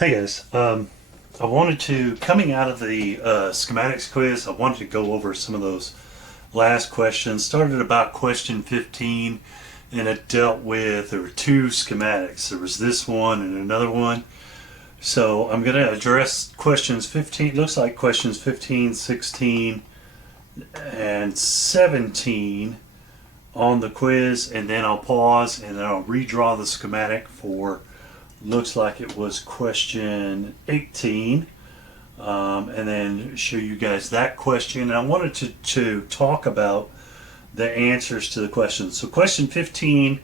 Hey guys, I wanted to, coming out of the schematics quiz, I wanted to go over some of those last questions. Started about question 15, and it dealt with, there were two schematics. There was this one and another one. So I'm going to address questions 15, looks like questions 15, 16, and 17 on the quiz, and then I'll pause and then I'll redraw the schematic for, looks like it was question 18, and then show you guys that question. And I wanted to talk about the answers to the questions. So question 15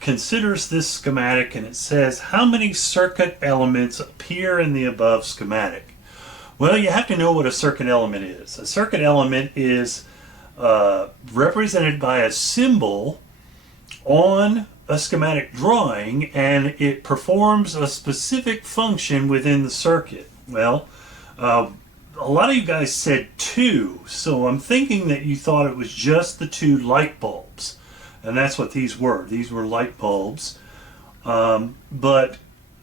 considers this schematic, and it says how many circuit elements appear in the above schematic. Well, you have to know what a circuit element is. A circuit element is represented by a symbol on a schematic drawing, and it performs a specific function within the circuit. Well, a lot of you guys said two, so I'm thinking that you thought it was just the two light bulbs, and that's what these were. These were light bulbs, but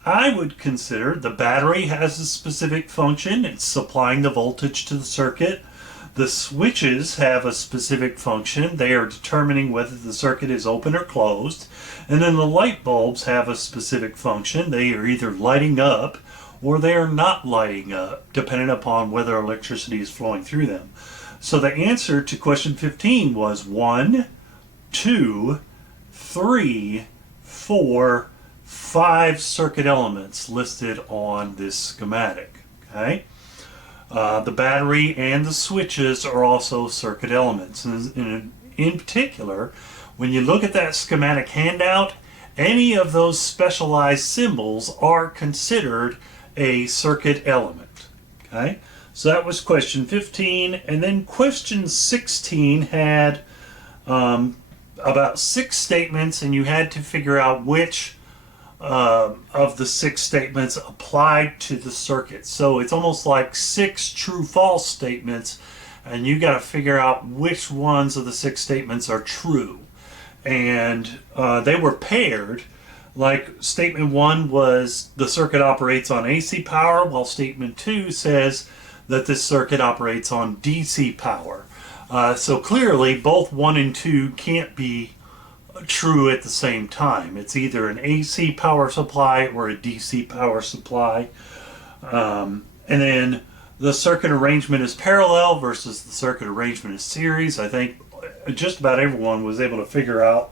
I would consider the battery has a specific function. It's supplying the voltage to the circuit. The switches have a specific function. They are determining whether the circuit is open or closed. And then the light bulbs have a specific function. They are either lighting up or they are not lighting up, depending upon whether electricity is flowing through them. So the answer to question 15 was 1, 2, 3, 4, 5 circuit elements listed on this schematic. Okay? The battery and the switches are also circuit elements. And in particular, when you look at that schematic handout, any of those specialized symbols are considered a circuit element. Okay, so that was question 15. And then question 16 had about 6 statements, and you had to figure out which of the 6 statements applied to the circuit. So it's almost like 6 true-false statements, and you got to figure out which ones of the 6 statements are true. And they were paired. Like statement 1 was the circuit operates on AC power, while statement 2 says that this circuit operates on DC power. So clearly both 1 and 2 can't be true at the same time. It's either an AC power supply or a DC power supply. And then the circuit arrangement is parallel versus the circuit arrangement is series. I think just about everyone was able to figure out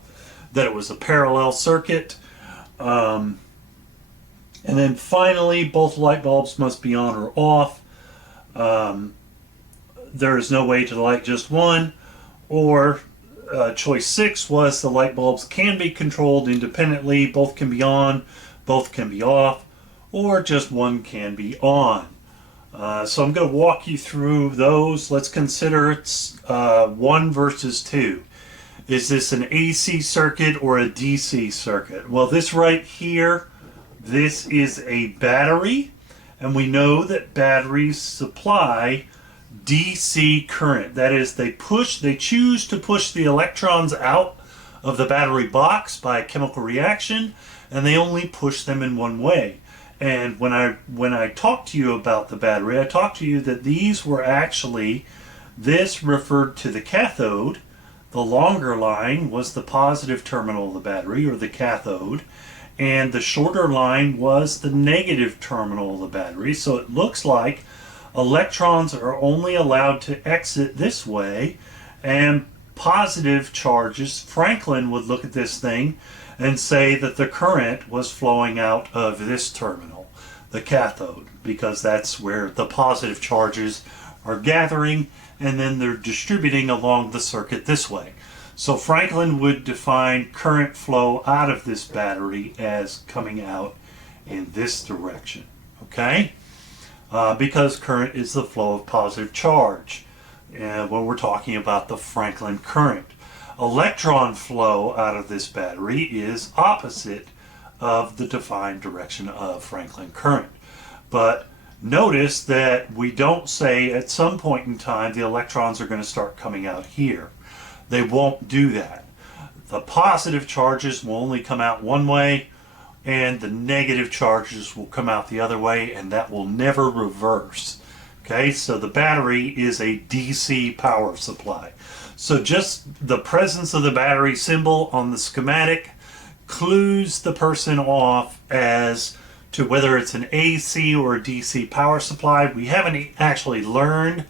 that it was a parallel circuit. And then finally, both light bulbs must be on or off. There is no way to light just one, or choice 6 was the light bulbs can be controlled independently. Both can be on, both can be off, or just one can be on. So I'm going to walk you through those. Let's consider it's 1 versus 2. Is this an AC circuit or a DC circuit? Well, this right here, this is a battery, and we know that batteries supply DC current. That is, they choose to push the electrons out of the battery box by a chemical reaction, and they only push them in one way. And when I talked to you about the battery, I talked to you that these were actually, this referred to the cathode. The longer line was the positive terminal of the battery, or the cathode, and the shorter line was the negative terminal of the battery. So it looks like electrons are only allowed to exit this way, and positive charges, Franklin would look at this thing and say that the current was flowing out of this terminal, the cathode, because that's where the positive charges are gathering, and then they're distributing along the circuit this way. So Franklin would define current flow out of this battery as coming out in this direction, okay? Because current is the flow of positive charge when we're talking about the Franklin current. Electron flow out of this battery is opposite of the defined direction of Franklin current. But notice that we don't say at some point in time the electrons are going to start coming out here. They won't do that. The positive charges will only come out one way, and the negative charges will come out the other way, and that will never reverse. Okay, so the battery is a DC power supply. So just the presence of the battery symbol on the schematic clues the person off as to whether it's an AC or a DC power supply. We haven't actually learned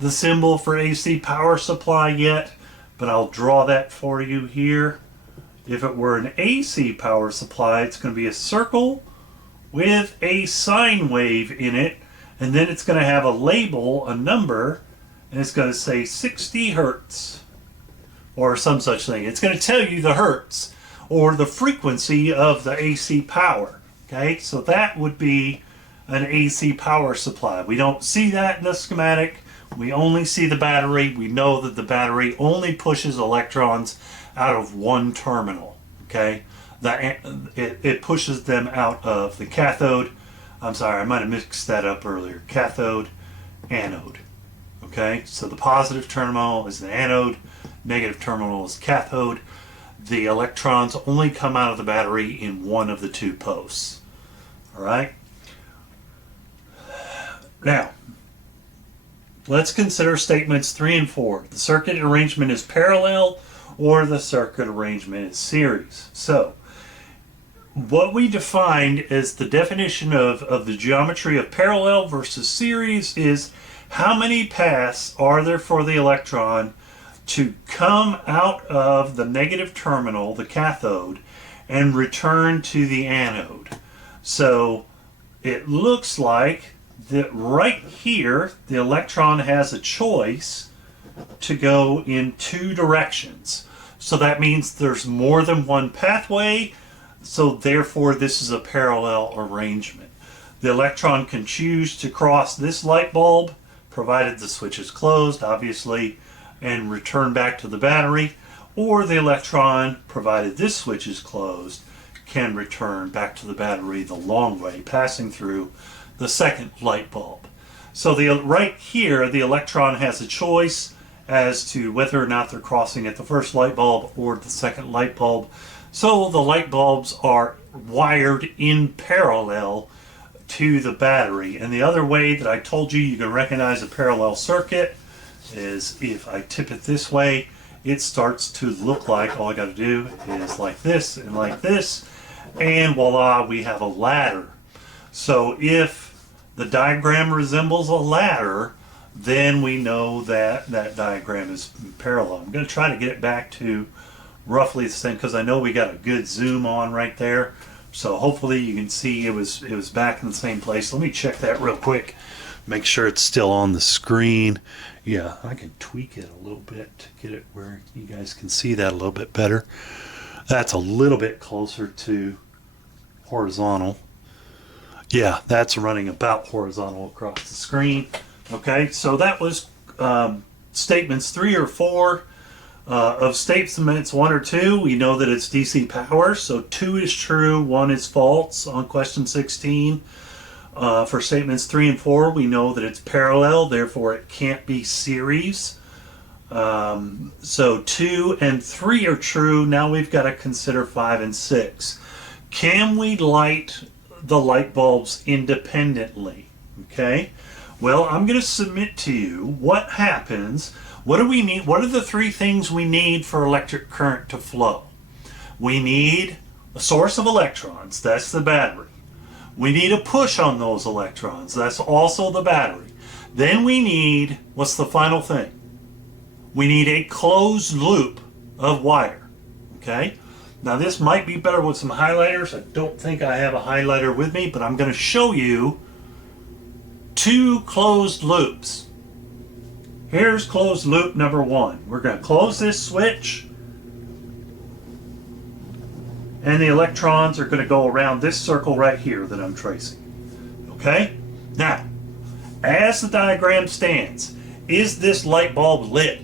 the symbol for AC power supply yet, but I'll draw that for you here. If it were an AC power supply, it's going to be a circle with a sine wave in it, and then it's going to have a label, a number, and it's going to say 60 hertz or some such thing. It's going to tell you the hertz or the frequency of the AC power. Okay, so that would be an AC power supply. We don't see that in the schematic. We only see the battery. We know that the battery only pushes electrons out of one terminal. Okay, it pushes them out of the cathode. I'm sorry, I might have mixed that up earlier. Cathode, anode. Okay, so the positive terminal is the anode, negative terminal is cathode. The electrons only come out of the battery in one of the two posts. All right. Now, let's consider statements 3 and 4. The circuit arrangement is parallel or the circuit arrangement is series. So, what we defined as the definition of the geometry of parallel versus series is how many paths are there for the electron to come out of the negative terminal, the cathode, and return to the anode. So it looks like that right here the electron has a choice to go in two directions. So that means there's more than one pathway, so therefore this is a parallel arrangement. The electron can choose to cross this light bulb, provided the switch is closed, obviously, and return back to the battery, or the electron, provided this switch is closed, can return back to the battery the long way, passing through the second light bulb. So right here, the electron has a choice as to whether or not they're crossing at the first light bulb or the second light bulb. So the light bulbs are wired in parallel to the battery. And the other way that I told you can recognize a parallel circuit is if I tip it this way, it starts to look like, all I got to do is like this, and voila, we have a ladder. So if the diagram resembles a ladder, then we know that that diagram is parallel. I'm going to try to get it back to roughly the same, because I know we got a good zoom on right there. So hopefully you can see it was back in the same place. Let me check that real quick. Make sure it's still on the screen. Yeah, I can tweak it a little bit to get it where you guys can see that a little bit better. That's a little bit closer to horizontal. Yeah, that's running about horizontal across the screen. Okay, so that was statements 3 or 4. Of statements 1 or 2, we know that it's DC power, so 2 is true, 1 is false on question 16. For statements 3 and 4, we know that it's parallel, therefore it can't be series. So 2 and 3 are true. Now we've got to consider 5 and 6. Can we light the light bulbs independently? Okay. Well, I'm going to submit to you what happens. What do we need? What are the 3 things we need for electric current to flow? We need a source of electrons. That's the battery. We need a push on those electrons. That's also the battery. Then we need, what's the final thing? We need a closed loop of wire. Okay? Now this might be better with some highlighters. I don't think I have a highlighter with me, but I'm going to show you 2 closed loops. Here's closed loop number 1. We're going to close this switch, and the electrons are going to go around this circle right here that I'm tracing. Okay? Now, as the diagram stands, is this light bulb lit?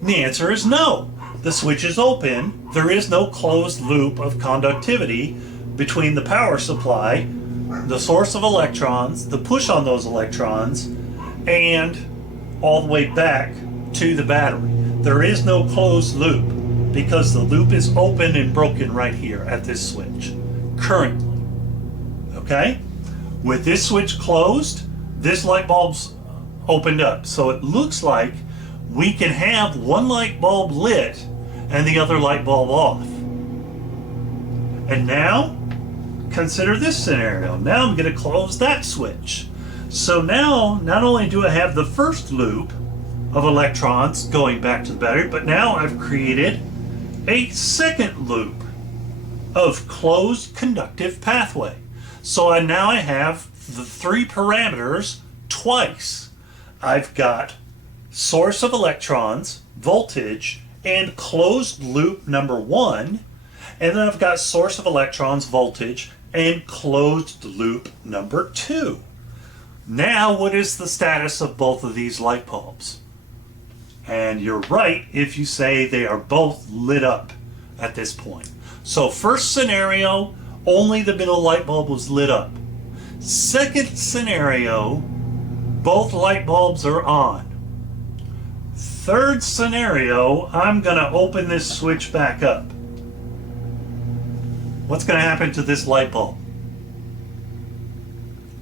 And the answer is no. The switch is open. There is no closed loop of conductivity between the power supply, the source of electrons, the push on those electrons, and all the way back to the battery. There is no closed loop because the loop is open and broken right here at this switch currently. Okay? With this switch closed, this light bulb's opened up. So it looks like we can have one light bulb lit and the other light bulb off. And now, consider this scenario. Now I'm going to close that switch. So now, not only do I have the first loop of electrons going back to the battery, but now I've created a second loop of closed conductive pathway. So now I have the three parameters twice. I've got source of electrons, voltage, and closed loop number one, and then I've got source of electrons, voltage, and closed loop number two. Now what is the status of both of these light bulbs? And you're right if you say they are both lit up at this point. So first scenario, only the middle light bulb was lit up. Second scenario, both light bulbs are on. Third scenario, I'm going to open this switch back up. What's going to happen to this light bulb?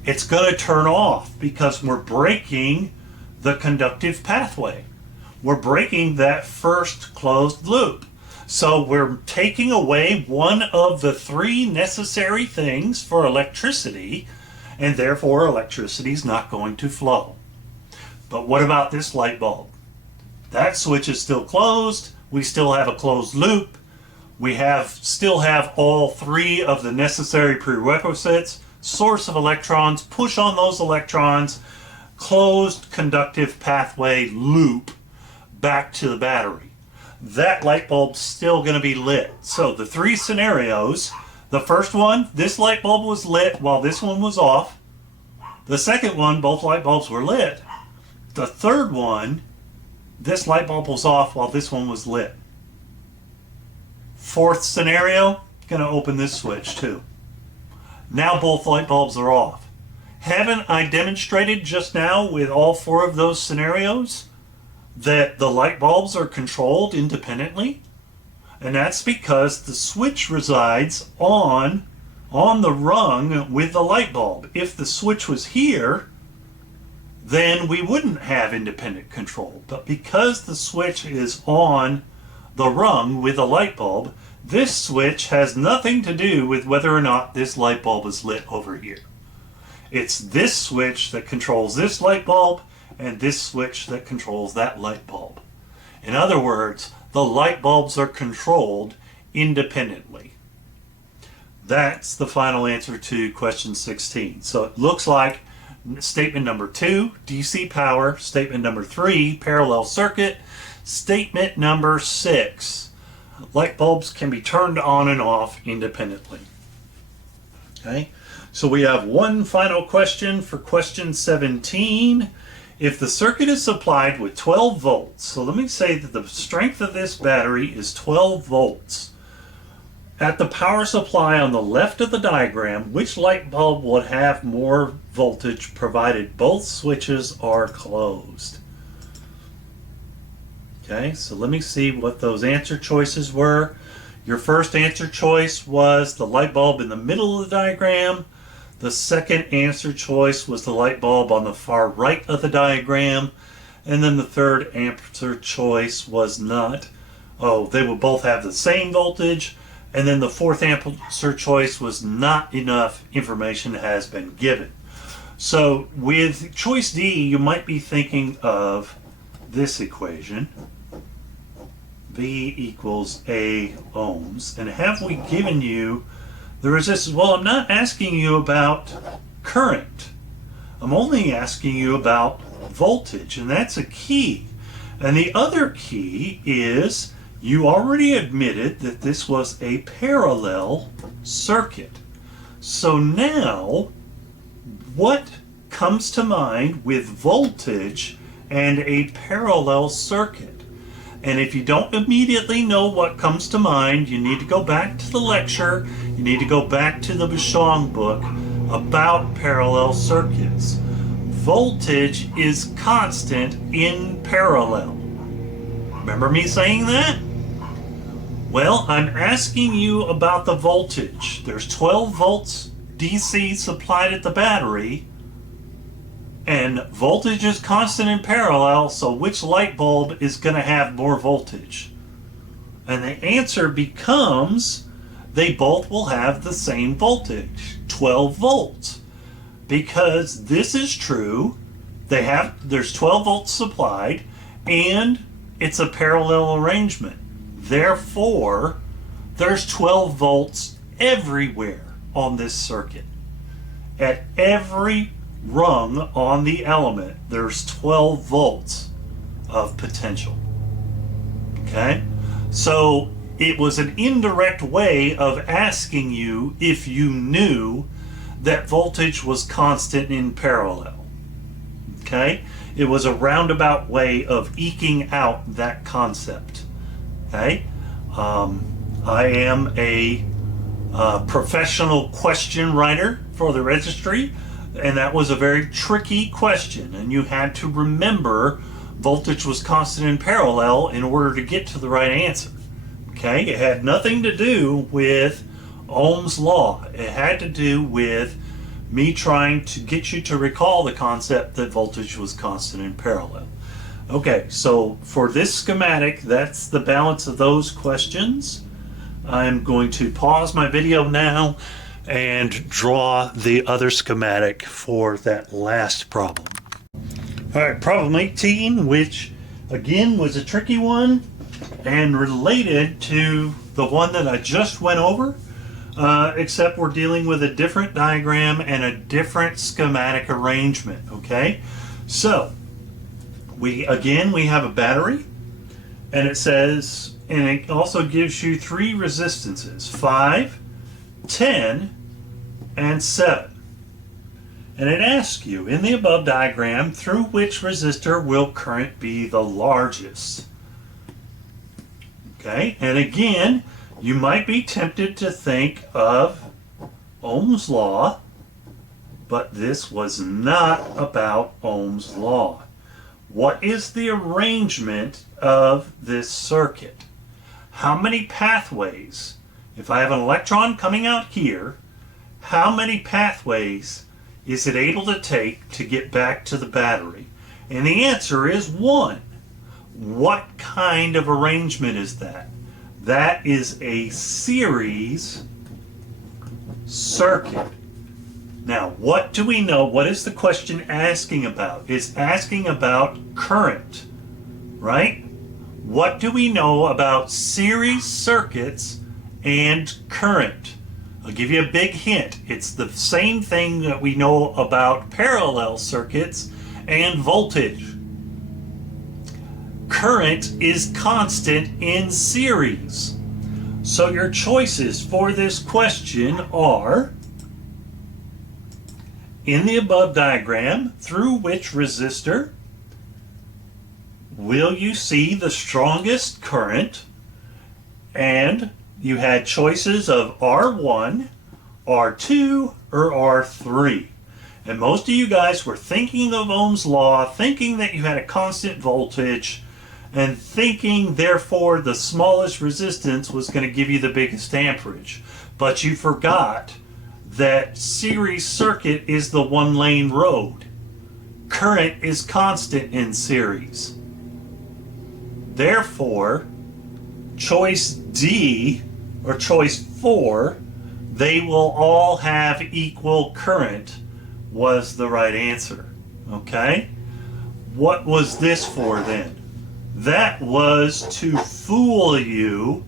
It's going to turn off because we're breaking the conductive pathway. We're breaking that first closed loop. So we're taking away one of the three necessary things for electricity, and therefore electricity is not going to flow. But what about this light bulb? That switch is still closed. We still have a closed loop. We still have all three of the necessary prerequisites. Source of electrons, push on those electrons, closed conductive pathway loop back to the battery. That light bulb's still going to be lit. So the three scenarios, the first one, this light bulb was lit while this one was off. The second one, both light bulbs were lit. The third one, this light bulb was off while this one was lit. Fourth scenario, going to open this switch too. Now both light bulbs are off. Haven't I demonstrated just now with all four of those scenarios that the light bulbs are controlled independently? And that's because the switch resides on the rung with the light bulb. If the switch was here, then we wouldn't have independent control. But because the switch is on the rung with the light bulb, this switch has nothing to do with whether or not this light bulb is lit over here. It's this switch that controls this light bulb and this switch that controls that light bulb. In other words, the light bulbs are controlled independently. That's the final answer to question 16. So it looks like statement number 2, DC power. Statement number 3, parallel circuit. Statement number 6, light bulbs can be turned on and off independently. Okay, so we have one final question for question 17. If the circuit is supplied with 12 volts, so let me say that the strength of this battery is 12 volts. At the power supply on the left of the diagram, which light bulb would have more voltage provided both switches are closed? Okay, so let me see what those answer choices were. Your first answer choice was the light bulb in the middle of the diagram. The second answer choice was the light bulb on the far right of the diagram. And then the third answer choice was not. Oh, they would both have the same voltage. And then the fourth answer choice was not enough information has been given. So with choice D, you might be thinking of this equation. V equals A ohms. And have we given you the resistance? Well, I'm not asking you about current. I'm only asking you about voltage, and that's a key. And the other key is you already admitted that this was a parallel circuit. So now, what comes to mind with voltage and a parallel circuit? And if you don't immediately know what comes to mind, you need to go back to the lecture, you need to go back to the Bushong book about parallel circuits. Voltage is constant in parallel. Remember me saying that? Well, I'm asking you about the voltage. There's 12 volts DC supplied at the battery, and voltage is constant in parallel, so which light bulb is going to have more voltage? And the answer becomes they both will have the same voltage, 12 volts. Because this is true, there's 12 volts supplied, and it's a parallel arrangement. Therefore, there's 12 volts everywhere on this circuit. At every rung on the element, there's 12 volts of potential. Okay? So it was an indirect way of asking you if you knew that voltage was constant in parallel. Okay? It was a roundabout way of eking out that concept. Okay? I am a professional question writer for the registry, and that was a very tricky question, and you had to remember voltage was constant in parallel in order to get to the right answer. Okay? It had nothing to do with Ohm's law. It had to do with me trying to get you to recall the concept that voltage was constant in parallel. Okay, so for this schematic, that's the balance of those questions. I'm going to pause my video now and draw the other schematic for that last problem. All right, problem 18, which again was a tricky one and related to the one that I just went over, except we're dealing with a different diagram and a different schematic arrangement, okay? So, we have a battery, and it says, and it also gives you 3 resistances, 5, 10, and 7. And it asks you, in the above diagram, through which resistor will current be the largest? Okay, and again, you might be tempted to think of Ohm's law, but this was not about Ohm's law. What is the arrangement of this circuit? How many pathways? If I have an electron coming out here, how many pathways is it able to take to get back to the battery? And the answer is 1. What kind of arrangement is that? That is a series circuit. Now, what do we know? What is the question asking about? It's asking about current, right? What do we know about series circuits and current? I'll give you a big hint. It's the same thing that we know about parallel circuits and voltage. Current is constant in series. So your choices for this question are, in the above diagram, through which resistor will you see the strongest current? And you had choices of R1, R2, or R3. And most of you guys were thinking of Ohm's law, thinking that you had a constant voltage, and thinking, therefore, the smallest resistance was going to give you the biggest amperage. But you forgot that series circuit is the one-lane road. Current is constant in series. Therefore, choice D, or choice 4, they will all have equal current, was the right answer. Okay? What was this for then? That was to fool you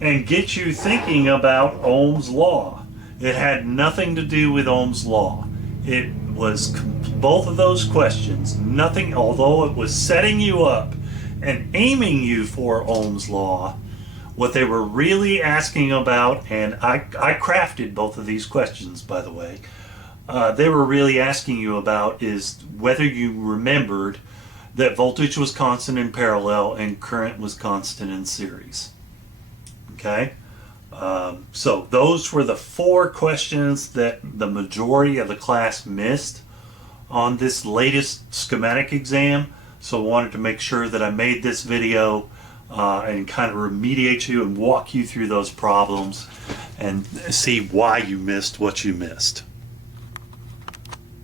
and get you thinking about Ohm's law. It had nothing to do with Ohm's law. It was both of those questions, nothing, although it was setting you up and aiming you for Ohm's law, what they were really asking about, and I crafted both of these questions, by the way, they were really asking you about is whether you remembered that voltage was constant in parallel and current was constant in series. Okay? So those were the 4 questions that the majority of the class missed on this latest schematic exam. So I wanted to make sure that I made this video and kind of remediate you and walk you through those problems and see why you missed what you missed.